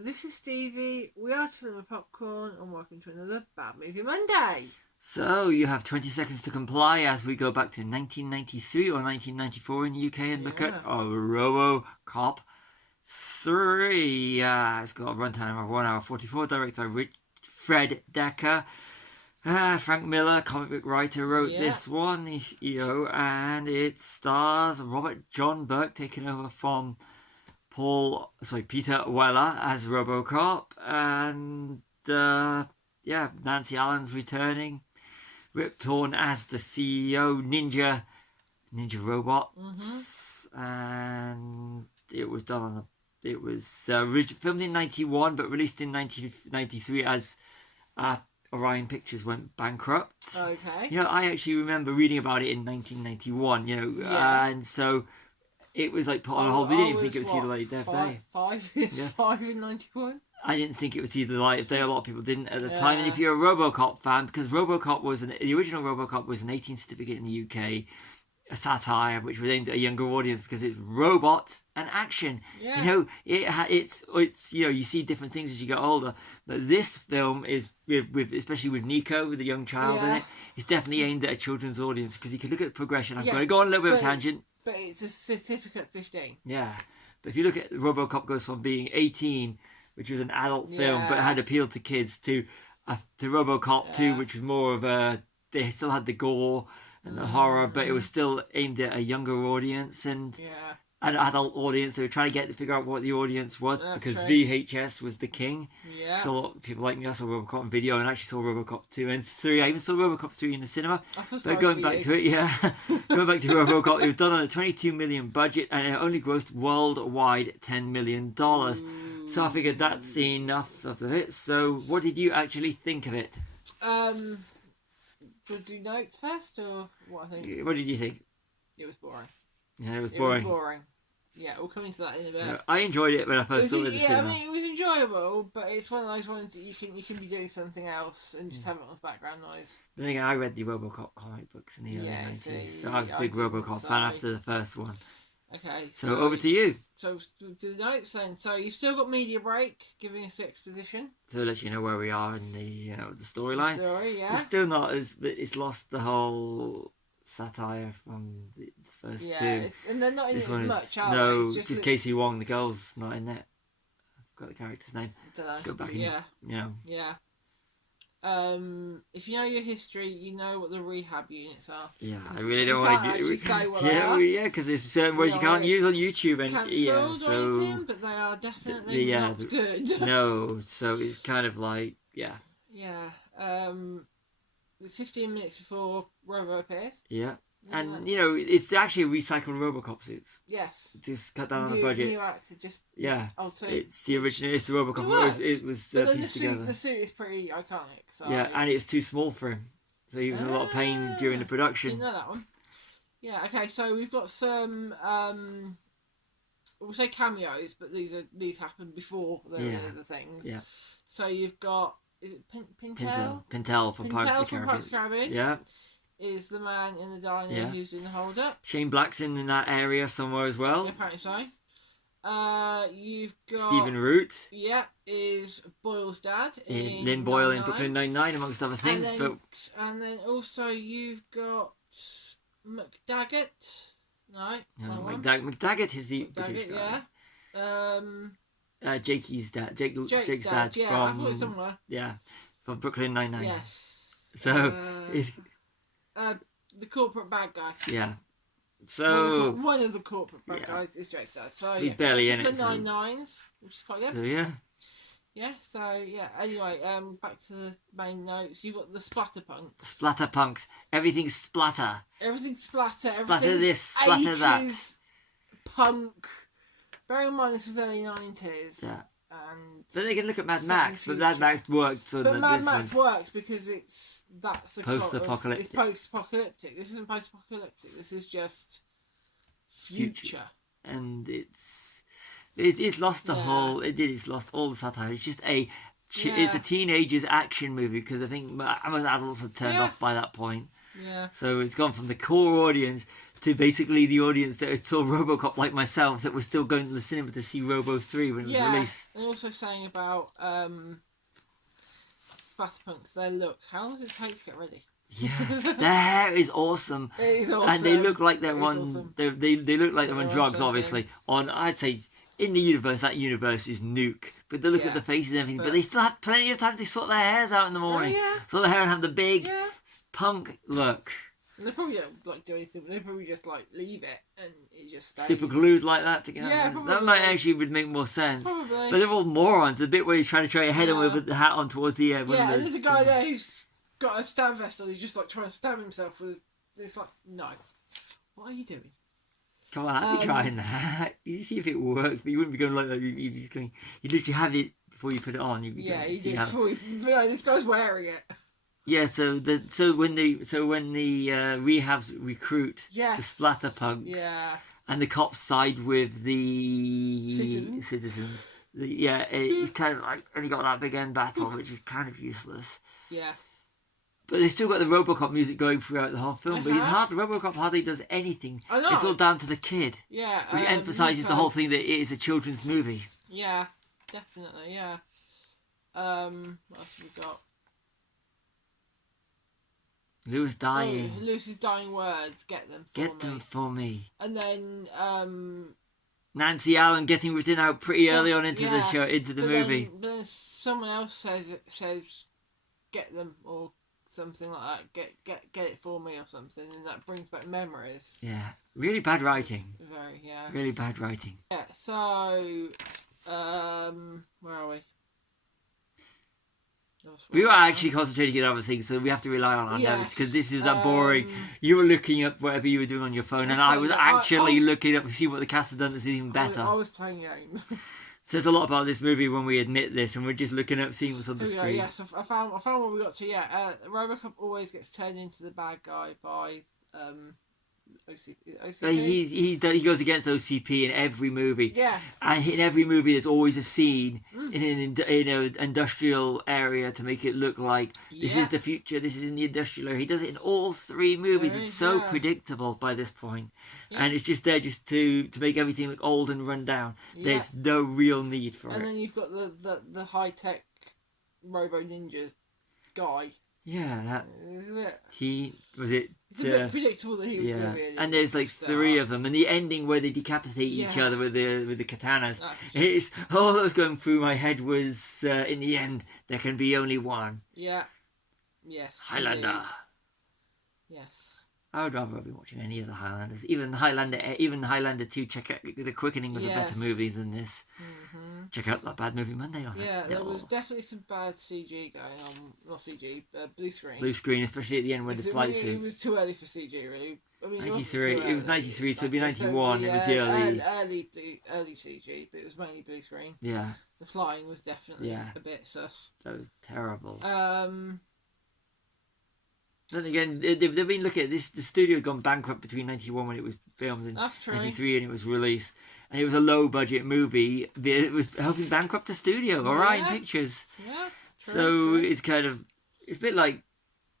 this is Stevie. We are Cinema Popcorn, and welcome to another Bad Movie Monday. So, you have 20 seconds to comply as we go back to 1993 or 1994 in the UK and look at RoboCop 3. It's got a runtime of 1 hour 44, directed by Fred Decker. Frank Miller, comic book writer, wrote this one, and it stars Robert John Burke taking over from Peter Weller as RoboCop, and Nancy Allen's returning. Rip Torn as the CEO, Ninja Robots, and it was done filmed in 91 but released in 1993 as Orion Pictures went bankrupt. Okay. I actually remember reading about it in 1991. And so it was like put on a hold. We didn't think it would see the light of day. Five in 91. I didn't think it would see the light of day. A lot of people didn't at the time. And if you're a RoboCop fan, because the original RoboCop was an 18 certificate in the UK, a satire which was aimed at a younger audience because it's robots and action. Yeah. It's you see different things as you get older. But this film is with especially with Nico, with a young child in it. It's definitely aimed at a children's audience because you can look at the progression. I'm going to go on a little bit of a tangent. But it's a certificate 15. Yeah, but if you look at RoboCop, goes from being 18, which was an adult film but had appealed to kids, to RoboCop 2, which was more of they still had the gore and the horror, but it was still aimed at a younger audience and an adult audience. They were trying to figure out what the audience was because VHS was the king. Yeah. So a lot of people like me, I saw RoboCop on video and actually saw RoboCop 2 and 3. I even saw RoboCop 3 in the cinema. But going back to it, going back to RoboCop, it was done on a $22 million budget and it only grossed worldwide $10 million. So I figured that's enough of it. So what did you actually think of it? Should we do notes first, or what I think? What did you think? It was boring. Yeah, it was boring. Yeah, we'll come into that in a bit. So I enjoyed it when I first saw it in the cinema. I mean, it was enjoyable, but it's one of those ones that you can be doing something else and just have it on background noise. The thing, I read the RoboCop comic books in the early 90s, so I was a big RoboCop fan after the first one. Okay. So over to you. So to the notes then. So you've still got media break, giving us the exposition. So to let you know where we are in the storyline. It's still not it's lost the whole satire from the first two. And they're not in it as much, are they? No, because Casey Wong, the girl's not in it. I've got the character's name. Go back and if you know your history, you know what the rehab units are. Yeah, I really don't want to do it. Because there's certain words you can't use on YouTube, and anything, but they are definitely not good. No, so it's kind of like it's 15 minutes before Robo appears. Yeah. And it's actually recycled RoboCop suits. Yes. Just cut down on the budget. New actor, just it's the original. It's the RoboCop. It was pieced together. The suit is pretty iconic. So and it's too small for him, so he was in a lot of pain during the production. Didn't know that one. Yeah. Okay. So we've got some. We'll say cameos, but these happened before the other things. Yeah. So you've got. Is it Pintel? Pintel from Pirates of the Caribbean. Yeah. Is the man in the diner who's doing the hold up. Shane Black's in that area somewhere as well. Yeah, apparently so. You've got Stephen Root. Yeah, is Boyle's dad in Lynn Boyle in Brooklyn Nine-Nine, amongst other things. And then also you've got McDaggett. No, McDaggett is the British guy. Jakey's dad. Jake's dad. Yeah, from, I thought it was somewhere. Yeah, from Brooklyn Nine-Nine. Yes. So the corporate bad guy. Yeah. So one of the corporate bad guys is Jake's dad. So he's barely in it. The 9-9s, which is quite good. So yeah. Yeah. So yeah. Anyway, back to the main notes. You got the splatterpunks. Splatterpunks. Everything's splatter. Everything's splatter. Splatter this. Splatter that. Punk. Bear in mind this was early 90s. Yeah. And then they can look at Mad Max, but Mad Max worked. But Mad Max works because that's a post-apocalyptic. It's post-apocalyptic. This isn't post-apocalyptic. This is just future. And it's lost the whole. It's lost all the satire. It's just it's a teenagers action movie because I think most adults are turned off by that point. Yeah. So it's gone from the core audience to basically the audience that saw RoboCop like myself that was still going to the cinema to see Robo 3 when it was released. And also saying about Splatterpunks, their look. How long does it take to get ready? Yeah, their hair is awesome. It is awesome. And they look like they're on awesome. they look like they're on drugs, obviously. I'd say in the universe, that universe is nuke. But they look at the faces and everything. But they still have plenty of time to sort their hairs out in the morning. Sort their hair and have the big punk look. And they probably don't like do anything. They probably just like leave it and it just stays. Super glued like that together. Yeah, probably. That might actually would make more sense. Probably. But they're all morons. The bit where he's trying to try your head on with the hat on towards the air. Yeah, and there's a guy there who's got a stab vest on. He's just like trying to stab himself with. It's like, no, what are you doing? Come on, I'd be trying that. You see if it works, but you wouldn't be going like that. You'd literally have it before you put it on. You did before this guy's wearing it. Yeah, so when the rehabs recruit the Splatterpunks, and the cops side with the citizens. It's kind of like only got that big end battle, which is kind of useless. Yeah. But they still got the RoboCop music going throughout the whole film. But RoboCop hardly does anything. I know. It's all down to the kid. Yeah. Which emphasises the whole thing that it is a children's movie. Yeah, definitely. Yeah. What else have we got? Lewis dying. Lewis's dying words. Get them for me. And then Nancy Allen getting written out pretty early on into the show, into the movie. Then someone else says, get them or something like that. Get it for me or something, and that brings back memories. Yeah, really bad writing. Very Really bad writing. Yeah. So, where are we? We were actually concentrating on other things, so we have to rely on our notes because this is that boring. You were looking up whatever you were doing on your phone, and I was actually looking up to see what the cast had done that's even better. I was playing games. Says a lot about this movie when we admit this, and we're just looking up, seeing what's on the screen. Yes, I found what we got to. Yeah, RoboCop always gets turned into the bad guy by OCP. He goes against OCP in every movie. Yeah. And in every movie, there's always a scene in an industrial area to make it look like this is the future. This is in the industrial area. He does it in all three movies. It's so predictable by this point. And it's just there just to make everything look old and run down. There's no real need for it. And then you've got the high tech Robo Ninja guy. Yeah, that It's a bit predictable that he was going to be. And there's like three of them, and the ending where they decapitate each other with the katanas. It's all that was going through my head was in the end there can be only one. Yeah. Yes. Highlander. Indeed. Yes. I would rather have been watching any of the Highlanders. Even Highlander 2. Check out The Quickening was a better movie than this. Mm-hmm. Check out that bad movie Monday on it. Yeah, there was definitely some bad CG going on. Not CG, blue screen. Blue screen, especially at the end where the flight suit. It was too early for CG, really. I mean, 93. It was 93, so it'd be 91. It was the early CG, but it was mainly blue screen. Yeah. The flying was definitely a bit sus. That was terrible. Then again, they've been looking at this. The studio had gone bankrupt between 91 when it was filmed and 93 and it was released. And it was a low budget movie. It was helping bankrupt the studio, Orion Pictures. Yeah. True. It's kind of, it's a bit like,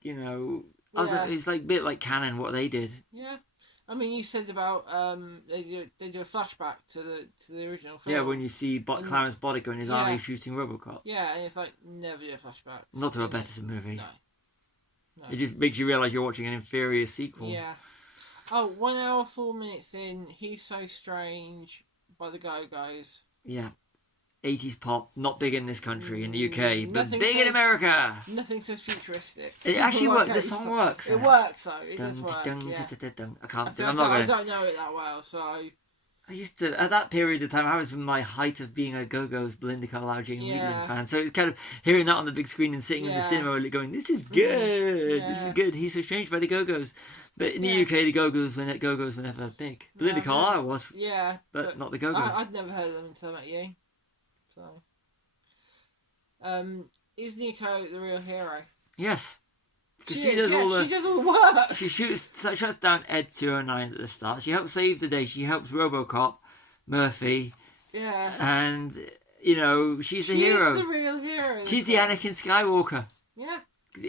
it's like a bit like Canon, what they did. Yeah. I mean, you said about they do a flashback to the original film. Yeah, when you see Clarence Bodico in his army shooting RoboCop. Yeah, and it's like never do a flashback. Not to a better movie. No. It just makes you realise you're watching an inferior sequel. Yeah. Oh, 1 hour 4 minutes in, He's So Strange by the Go-Go's. Yeah. 80s pop, not big in this country, in the UK, but big in America. Nothing says futuristic. It actually works. The song works. It works, though. It does work. I don't know it that well, so... I used to, at that period of time, I was in my height of being a Go-Go's Belinda Carlisle, Jane Wiedlin fan. So it was kind of hearing that on the big screen and sitting in the cinema going, this is good. This is good. He's So Strange by the Go-Go's. But in the UK, the Go-Go's were never that big. Belinda Carlisle was. Yeah. But not the Go-Go's. I'd never heard of them until I met you. So. Is Nico the real hero? Yes. She does all the work. She shuts down Ed 209 at the start. She helps save the day. She helps RoboCop, Murphy. Yeah. And, she's the hero. She's the real hero. She's the Anakin Skywalker. Yeah.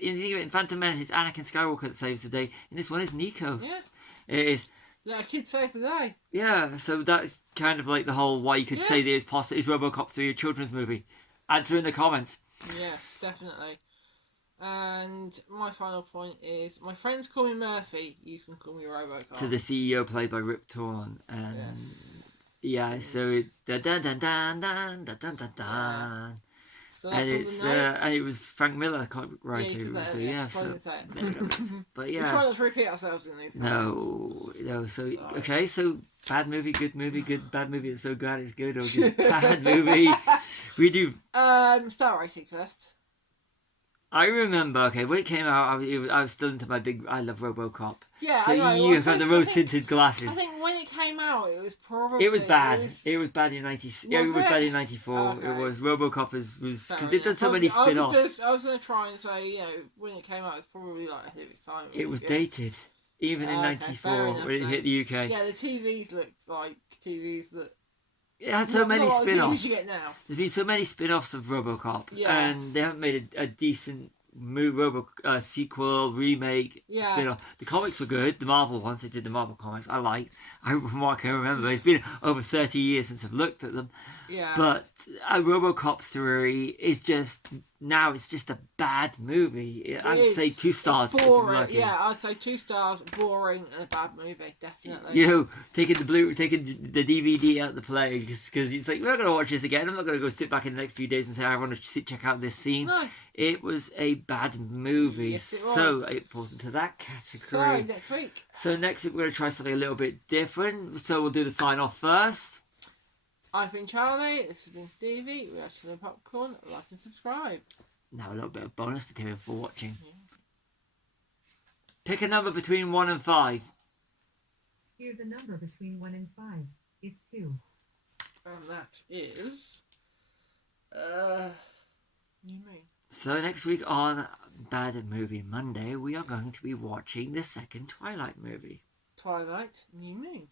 In Phantom Menace, it's Anakin Skywalker that saves the day. In this one, it's Nico. Yeah. It is. Let a kid save the day. Yeah, so that's kind of like the whole why you could say there's possible is RoboCop 3 a children's movie. Answer in the comments. Yes, definitely. And my final point is, my friends call me Murphy. You can call me RoboCop. To the CEO played by Rip Torn, and yeah, so it's dun dun dun dun dun dun dun dun dun. So And it's and it was Frank Miller, comic writer. So yeah, so but yeah, we try not to repeat ourselves in these. No. So okay, so bad movie, good movie, good bad movie that's so glad it's good, or just bad movie. We do. Star rating first. I remember, okay, when it came out, I was still into my big. I love RoboCop. Yeah, so I know. You have the rose-tinted glasses. I think when it came out, it was probably. It was bad. It was bad in 90. Yeah, it was bad in 94. Okay. It was RoboCop was because they've done so many spin-offs. I was going to try and say, when it came out, it was probably like ahead of its time. It was dated, even in 94 when it hit the UK. Yeah, the TVs looked like TVs that. It had so many spin-offs. You get now. There's been so many spin-offs of RoboCop, and they haven't made a decent sequel, remake, spin-off. The comics were good. The Marvel ones, they did the Marvel comics. From what I can remember, it's been over 30 years since I've looked at them. Yeah. But RoboCop 3 is just a bad movie. I'd say 2 stars. It's boring. I'd say 2 stars. Boring and a bad movie, definitely. Taking the DVD out the play because it's like we're not going to watch this again. I'm not going to go sit back in the next few days and say I want to check out this scene. No. It was a bad movie, yes, so it falls into that category. So next week. So next week we're going to try something a little bit different. So we'll do the sign off first. I've been Charlie, this has been Stevie, we're actually Popcorn, like and subscribe. Now a little bit of bonus material for watching. Yeah. Pick a number between 1 and 5. Here's a number between 1 and 5. It's 2. And that is... New Moon. So next week on Bad Movie Monday, we are going to be watching the second Twilight movie. Twilight, New Moon.